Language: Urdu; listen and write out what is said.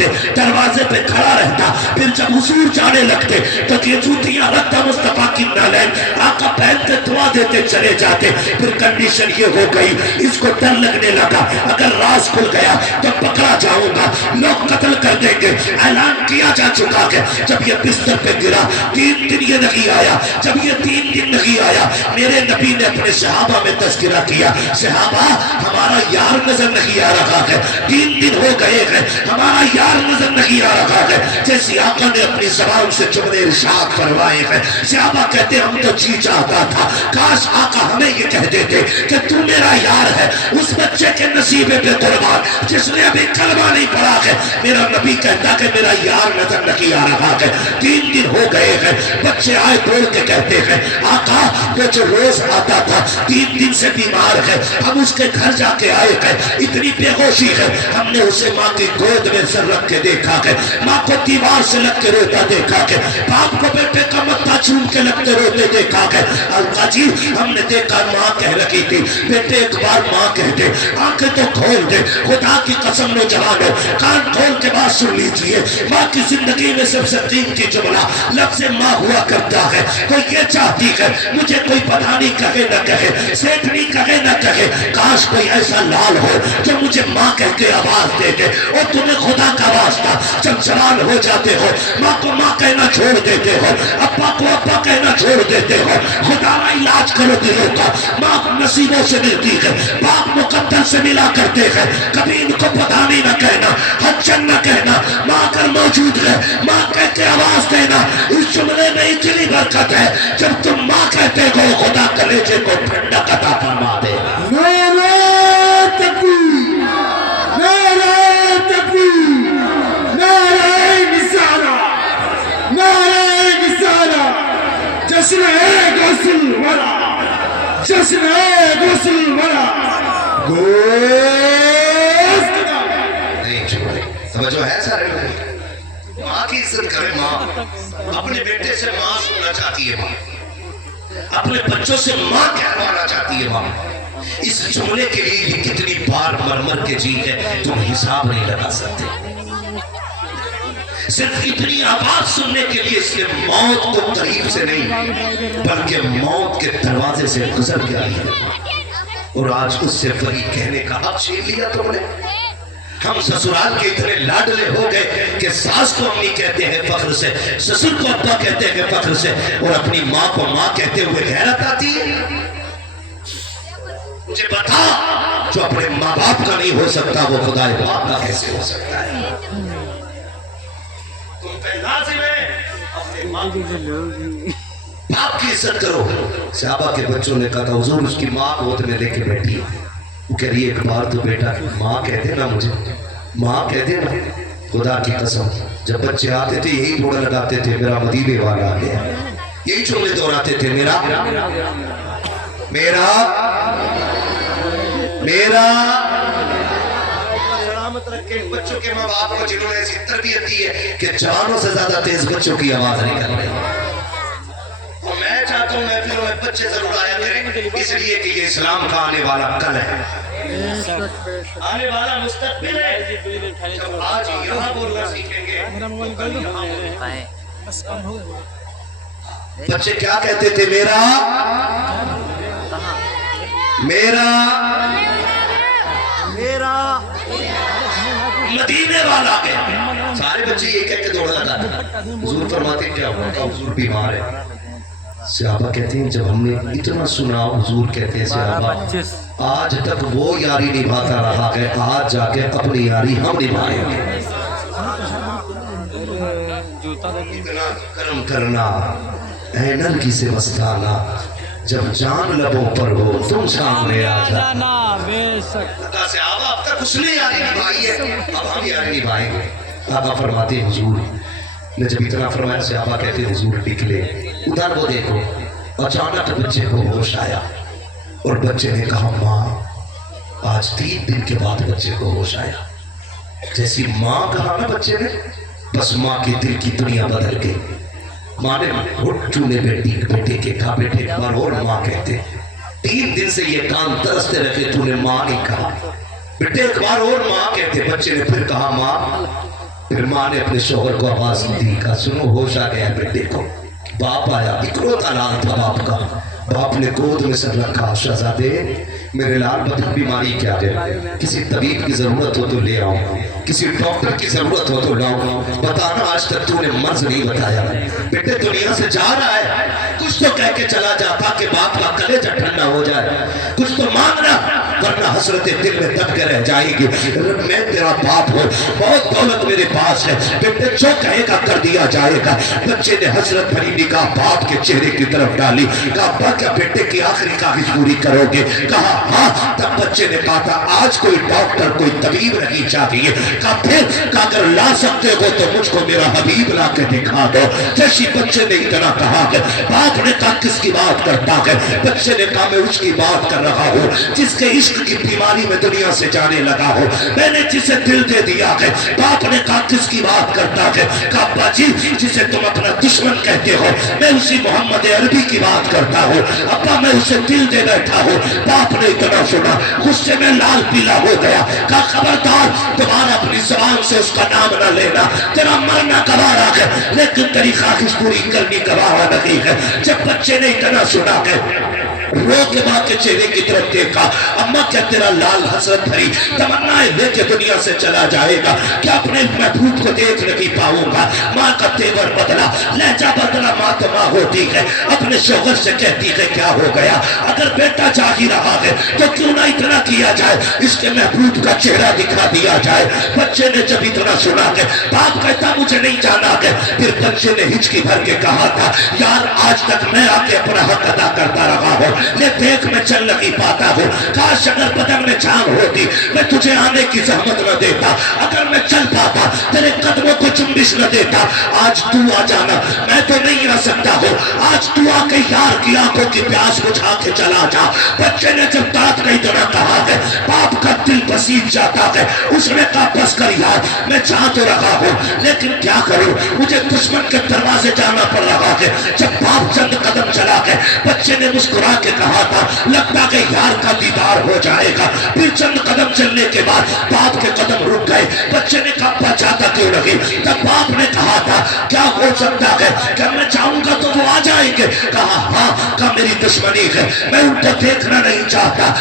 ہوتے دروازے پہ کھڑا رہتا، پھر جب حضور جانے لگتے تو یہ جوتیاں رکھتا مصطفیٰ کی نالین آقا پہنتے دعا دیتے چلے جاتے۔ پھر کنڈیشن یہ ہو گئی، اس کو ڈر لگنے لگا اگر راز کھل گیا تو پکڑا جاؤں گا، لوگ قتل کر دیں گے۔ اعلان کیا جا چکا ہے جب یہ بستر پہ گرا 3 دن یہ نہیں آیا، جب یہ 3 دن نہیں آیا میرے نبی نے اپنے صحابہ میں تذکرہ کیا، صحابہ ہمارا یار نظر نہیں آ رہا ہے، 3 دن ہو گئے ہیں ہمارا یار نظر نہیں آ رہا ہے۔ جیسے آقا نے اپنی زبان سے جملے ارشاد فرمائے ہیں، صحابہ کہتے ہم تو جی چاہتا تھا کاش آقا ہمیں یہ کہہ دیتے کہ تو میرا یار ہے، اس بچے کے نصیبے پہ قربان جس نے ابھی کلمہ نہیں پڑھا ہے۔ میرا نبی کہتا کہ میرا یار نظر نہیں آ رہا ہے، 3 دن ہو گئے ہیں۔ بچے آئے دوڑ کے کہتے ہیں آقا وہ جو روز آتا تھا 3 دن سے بیمار ہے، ہم اس کے گھر جا کے آئے ہیں، اتنی بے ہوشی ہے، ہم نے اسے ماں کی گود میں سر رکھ کے دیکھا ہے، ماں کو دیوار سے لگ کے روتا دیکھا ہے، باپ کو بیٹے کا متھا چوم کے لگتے روتے دیکھا ہے۔ آقا جی ہم نے دیکھا ماں کہہ رہی تھی بیٹے ایک بار ماں کہہ دے، آنکھیں تو کھول دے، خدا کی قسم نوجوانوں کان کھول کے بات سن لیجئے، ماں کی زندگی میں سب سے قیمتی جملہ لفظ ماں ہوا کرتا ہے۔ تو یہ چاہتی ہے مجھے کوئی پتھانی کہے نہ کہے، سیٹھنی کہے نہ کہے، کاش کوئی ایسا لال ہو جو مجھے ماں کہہ کے آواز دے دے۔ اور تمہیں خدا کا واسطہ جب جوان ہو جاتے ہو ماں کو ماں کہنا چھوڑ دیتے ہو، ابا کو ابا کہنا چھوڑ دیتے ہو، خدا نہ علاج کرو دلوں کا، ماں نصیبوں سے ملتی ہے، باپ مقدر سے ملا کرتے ہیں، کبھی ان کو پتھانی نہ کہنا، حجن نہ کہنا، ماں کر موجود ہے ماں کہہ کے آواز دینا۔ اس جملے میں اتنی برکت ہے جب تم ماں کہتے ہو خدا کلیجے کو ٹھنڈک عطا فرما دے گا۔ نعرہ تکبیر، نعرہ تکبیر، نعرہ رسالہ، نعرہ رسالہ، جشن ہے غسل ورا، جشن ہے غسل ورا، گوشت نہیں چھوڑے، سمجھو ہے سارے لوگ ماں کی عزت کرے۔ ماں اپنے بیٹے سے ماں سننا چاہتی ہے، ماں اپنے بچوں سے ماں کہلوانا چاہتی ہے۔ ماں اس جملے کے لیے یہ کتنی بار مر کے جی ہے تم حساب نہیں لگا سکتے۔ صرف اتنی آواز سننے کے لیے اس نے موت کو قریب سے نہیں بلکہ موت کے دروازے سے گزر کے آئی ہے، اور آج اس سے وہی کہنے کا حق چھین لیا تم نے۔ ہم سسرال کے اتنے لاڈلے ہو گئے کہ ساس کو امی کہتے ہیں فخر سے، سسر کو ابا کہتے ہیں فخر سے، اور اپنی ماں کو ماں کہتے ہوئے غیرت آتی ہے۔ مجھے بتا جو اپنے ماں باپ کا نہیں ہو سکتا وہ خدا باپ کا کیسے ہو سکتا ہے؟ تم پہ لازم ہے اپنے ماں باپ کی عزت کرو۔ صحابہ کے بچوں نے کہا تھا حضور اس کی ماں گود میں لے کے بیٹھی ہے، وہ کہہ رہی ہے ایک بار تو بیٹا ماں کہتے نا، مجھے ماں کہتے نا۔ خدا کی قسم جب بچے آتے تھے یہی دوڑ لگاتے تھے میرا مدینے والا آ گیا، یہی جملے دہراتے تھے میرا میرا میرا۔ سلامت رکھے بچوں کے ماں باپ کو جنہوں نے ایسی تربیت دی ہے کہ جوانوں سے زیادہ تیز بچوں کی آواز نکل رہی ہے۔ اور میں چاہتا ہوں محفلوں میں بچے ضرور آیا کریں، اس لیے کہ یہ اسلام کا آنے والا کل ہے، آنے والا مستقبل ہے۔ جب آج یہاں بولنا سیکھیں گے تو کل یہاں بولنا۔ بچے کیا کہتے تھے؟ میرا میرا میرا مدینے والا ہے۔ سارے بچے یہ کہہ کے دوڑ لگاتے ہیں۔ حضور فرماتے ہیں کیا ہوا؟ کہ حضور بیمار ہے۔ صحابہ کہتے ہیں جب ہم نے اتنا سنا، حضور کہتے ہیں صحابہ آج تک وہ یاری نبھاتا رہا ہے، آج جا کے اپنی یاری ہم نبھائیں گے۔ اتنا کرم کرنا اے نرگس سے مستانہ، جب جان لبوں پر ہو تم سامنے آ جانا۔ صحابہ اب تک اس نے یاری نبھائی ہے، اب ہم یاری نبھائیں گے۔ آقا فرماتے ہیں حضور نے جب اتنا فرمایا، صحابہ کہتے ہیں حضور نکلے، ادھر وہ دیکھو، اچانک بچے کو ہوش آیا اور بچے نے کہا ماں، آج 3 دن کے بعد بچے کو ہوش آیا۔ جیسی ماں کہا نا بچے نے، بس ماں کے دل کی دنیا بدل گئی۔ ماں نے گھٹ چومے بیٹے کے کہا بیٹے ایک بار اور ماں کہتے، 3 دن سے یہ کان ترستے رکھے تو نے ماں نہیں کہا، بیٹے ایک بار اور ماں کہتے۔ بچے نے پھر کہا ماں، پھر ماں نے اپنے شوہر کو آواز دی، کہا سنو ہوش آ گیا بیٹے کو۔ باپ آیا، اکلوتا لال تھا باپ کا۔ باپ نے گود میں سر رکھا، شہزادے میرے لال بدن بیماری کیا ہے، کسی طبیب کی ضرورت ہو تو لے آؤ، کسی ڈاکٹر کی ضرورت ہو تو لاؤ، بتانا آج تک تو نے مرض نہیں بتایا، بیٹے دنیا سے جا رہا ہے، کچھ تو کہہ کے چلا جا تاکہ باپ کا کلیجہ ٹھنڈا ہو جائے، کچھ تو مانگنا ورنہ حسرت دل میں دب کے رہ جائے گی۔ میں تیرا باپ ہوں، بہت دولت میرے پاس ہے، بیٹے جو کہے گا کر دیا جائے گا۔ بچے نے حسرت بھری نگاہ باپ کے چہرے کی طرف ڈالی، کہا ابا کیا بیٹے کی آخری خواہش پوری کرو گے؟ کہا ہاں۔ تب بچے نے کہا تھا آج کوئی ڈاکٹر کوئی طبیب نہیں چاہیے، کہا پھر کہا اگر لا سکتے ہو تو مجھ کو میرا حبیب لا کے دکھا دو۔ جیسی بچے نے اتنا کہا کہ باپ نے کہا کس کی بات کرتا ہے؟ بچے نے کہا میں اس کی بات کر رہا ہوں جس کے عشق کی بیماری میں دنیا سے جانے لگا ہو، میں نے جسے دل دے دیا ہے۔ باپ نے کہا کس کی بات کرتا ہے؟ کہا ابا جی جسے تم اپنا دشمن کہتے ہو میں اسی محمد عربی کی بات کرتا ہوں، ابا میں اسے دل دے بیٹھا ہوں۔ باپ نے اتنا سنا غصے میں لال پیلا ہو گیا، کہا خبردار دوبارہ اپنی زبان سے اس کا نام نہ لینا، تیرا مرنا گوارا ہے لیکن تیری خواہش پوری کرنی گوارا نہیں ہے۔ جب بچے نے اتنا سنا کہ رو کے ماں کے چہرے کی طرف دیکھا، اماں کیا تیرا لال حسرت بھری تمنا لے کے دنیا سے چلا جائے گا؟ کیا اپنے محبوب کو دیکھ نہیں پاؤں گا؟ ماں کا تیور بدلا، لہجہ بدلا، ماں تو ماں ہوتی ہے، اپنے شوہر سے کہتی ہے کیا ہو گیا؟ اگر بیٹا چاہ ہی رہا ہے تو کیوں نہ اتنا کیا جائے اس کے محبوب کا چہرہ دکھا دیا جائے۔ بچے نے جب اتنا سنا کہ باپ کہتا مجھے نہیں جانا ہے، پھر بچے نے ہچکی بھر کے کہا تھا یار آج تک میں آ کے اپنا حق ادا کرتا رہا ہوں، یہ دیکھ میں چل نہیں پاتا ہوں، کاش اگر بدن میں جان ہوتی میں تجھے آنے کی زحمت نہ دیتا، اگر میں چل پاتا تیرے قدموں کو چنبش نہ دیتا۔ آج تو آ جانا، میں تو نہیں آ سکتا ہوں، آج تو آ کے یار کی آنکھوں کی پیاس بجھا کے چلا جا۔ بچے نے جب دانت نہیں دینا کہا ہے باپ کا دل بسیج جاتا ہے، اس نے کہا بس کر یار میں جا تو رہا ہوں لیکن کیا کروں، مجھے دشمن کے دروازے جانا پڑ رہا ہے۔ جب باپ چند قدم چلا گئے بچے نے مسکرا کے کہا تھا لگتا کہ یار کا دیدار ہو جائے گا۔ پھر چند قدم چلنے کے بعد باپ کے قدم رک گئے، بچے نے کہا بچاتا کیوں نہیں؟ تب باپ نے کہا تھا کیا ہو سکتا ہے کہ میں چاہوں گا تو وہ آ جائیں گے؟ کہا ہاں، کہا میری دشمنی ہے میں ان کو دیکھنا نہیں چاہتا۔